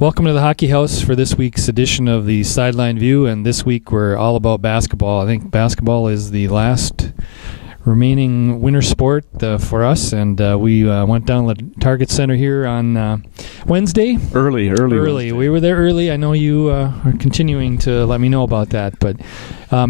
Welcome to the Hockey House for this week's edition of the Sideline View, and this week we're all about basketball. I think basketball is the last remaining winter sport for us, and we went down to the Target Center here on Wednesday. Early. Wednesday. We were there early. I know you are continuing to let me know about that, but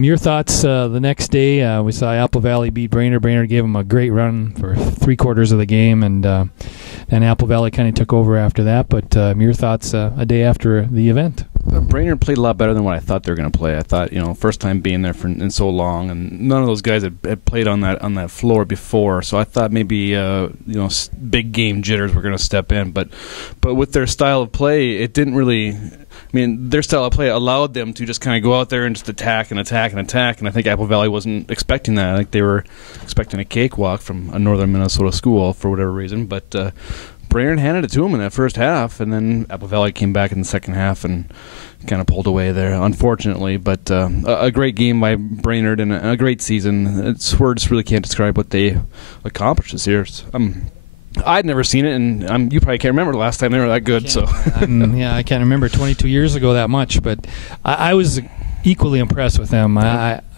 your thoughts the next day. We saw Apple Valley beat Brainerd. Brainerd gave them a great run for three-quarters of the game, and Apple Valley kind of took over after that. But your thoughts a day after the event? Brainerd played a lot better than what I thought they were going to play. I thought, first time being there in so long, and none of those guys had played on that floor before. So I thought maybe big game jitters were going to step in. But with their style of play, it didn't really. I mean, their style of play allowed them to just kind of go out there and just attack. And I think Apple Valley wasn't expecting that. I think they were expecting a cakewalk from a northern Minnesota school for whatever reason. But Brainerd handed it to them in that first half, and then Apple Valley came back in the second half and kind of pulled away there, unfortunately. But a great game by Brainerd and a great season. Words really can't describe what they accomplished this year. I'd never seen it, and you probably can't remember the last time they were that good. I can't remember 22 years ago that much, but I was equally impressed with them.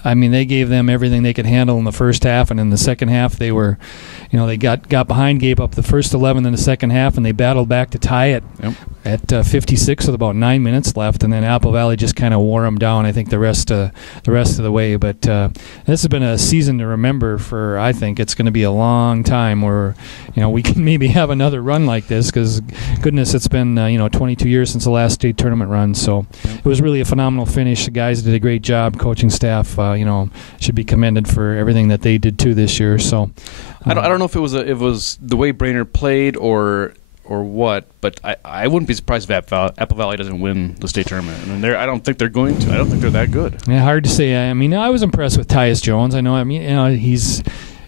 I mean, they gave them everything they could handle in the first half, and in the second half they were, they got behind, gave up the first 11 in the second half, and they battled back to tie it at 56 with about 9 minutes left, and then Apple Valley just kind of wore them down, I think, the rest of the way. But this has been a season to remember for, I think it's going to be a long time where, we can maybe have another run like this, because, goodness, it's been, 22 years since the last state tournament run. So it was really a phenomenal finish. The guys did a great job, coaching staff, should be commended for everything that they did too this year. So I don't know if it was the way Brainerd played or what, but I wouldn't be surprised if Apple Valley doesn't win the state tournament. I mean, I don't think they're going to. I don't think they're that good. Yeah, hard to say. I mean, I was impressed with Tyus Jones. I know. He's.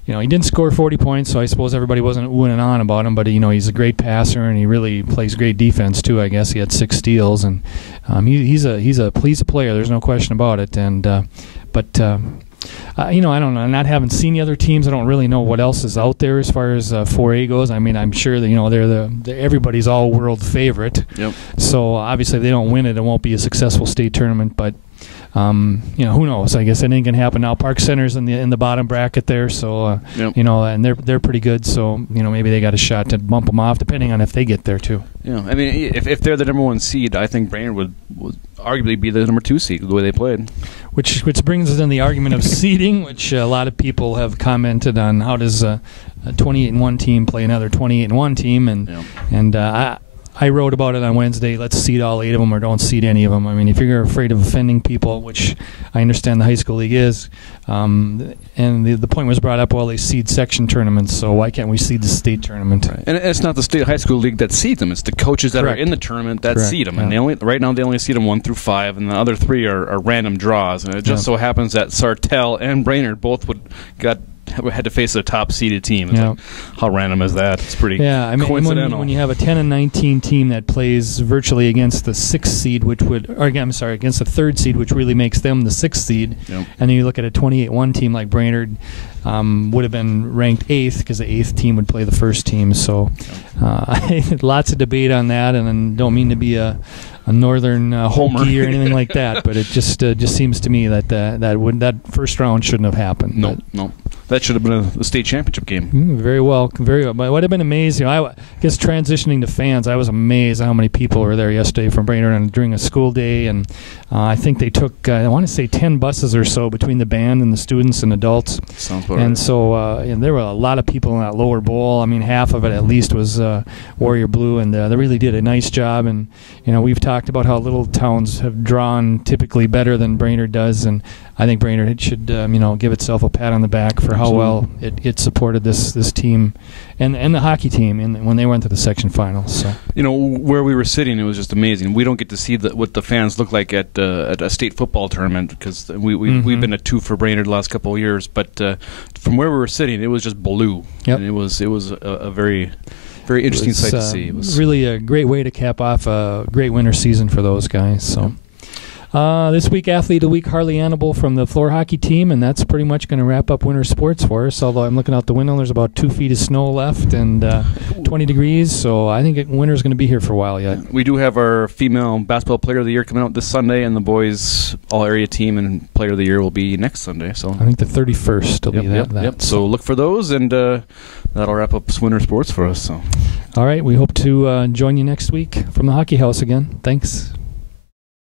He didn't score 40 points, so I suppose everybody wasn't winning on about him. But he's a great passer, and he really plays great defense too. I guess he had 6 steals, and he's a player. There's no question about it. And I don't know. Not having seen the other teams, I don't really know what else is out there as far as 4A goes. I mean, I'm sure that they're everybody's all-world favorite. Yep. So obviously, if they don't win it, it won't be a successful state tournament. But who knows? I guess anything can happen now. Park Center's in the bottom bracket there, so and they're pretty good. So maybe they got a shot to bump them off, depending on if they get there too. Yeah, I mean, if they're the number 1 seed, I think Brainerd would arguably be the number 2 seed the way they played. Which brings us in the argument of seeding, which a lot of people have commented on. How does a 28-1 team play another 28-1 team? And I wrote about it on Wednesday. Let's seed all 8 of them or don't seed any of them. I mean, if you're afraid of offending people, which I understand the high school league is, and the point was brought up, well, they seed section tournaments, so why can't we seed the state tournament? Right. And it's not the state high school league that seeds them. It's the coaches that are in the tournament that seed them. And right now they only seed them 1 through 5, and the other 3 are random draws. And it just so happens that Sartell and Brainerd both had to face a top-seeded team. It's like, how random is that? It's pretty coincidental. When you have a 10-19 team that plays virtually against the 6th seed, against the 3rd seed, which really makes them the 6th seed, and then you look at a 28-1 team like Brainerd, would have been ranked 8th because the 8th team would play the 1st team. So lots of debate on that, and I don't mean to be a northern Hokie or anything like that, but it just seems to me that first round shouldn't have happened. No. That should have been a state championship game. Very well. But it would have been amazing. I guess transitioning to fans, I was amazed at how many people were there yesterday from Brainerd during a school day, and I think they took, I want to say 10 buses or so between the band and the students and adults. Sounds about right. And so there were a lot of people in that lower bowl. I mean, half of it at least was Warrior Blue, and they really did a nice job. And we've talked about how little towns have drawn typically better than Brainerd does, and I think Brainerd should give itself a pat on the back for how well it supported this team and the hockey team when they went to the section finals. So where we were sitting, it was just amazing. We don't get to see what the fans look like at a state football tournament because we've been at 2 for Brainerd the last couple of years. But from where we were sitting, it was just blue. Yep. And it was a very very interesting sight to see. It was really a great way to cap off a great winter season for those guys. So. This week, Athlete of the Week, Harley Annable from the floor hockey team, and that's pretty much going to wrap up winter sports for us, although I'm looking out the window, there's about 2 feet of snow left and 20 degrees, so I think winter's going to be here for a while yet. We do have our female basketball player of the year coming out this Sunday, and the boys all-area team and player of the year will be next Sunday. So I think the 31st will be that. Yep. So look for those, and that'll wrap up winter sports for us. So. All right, we hope to join you next week from the Hockey House again. Thanks.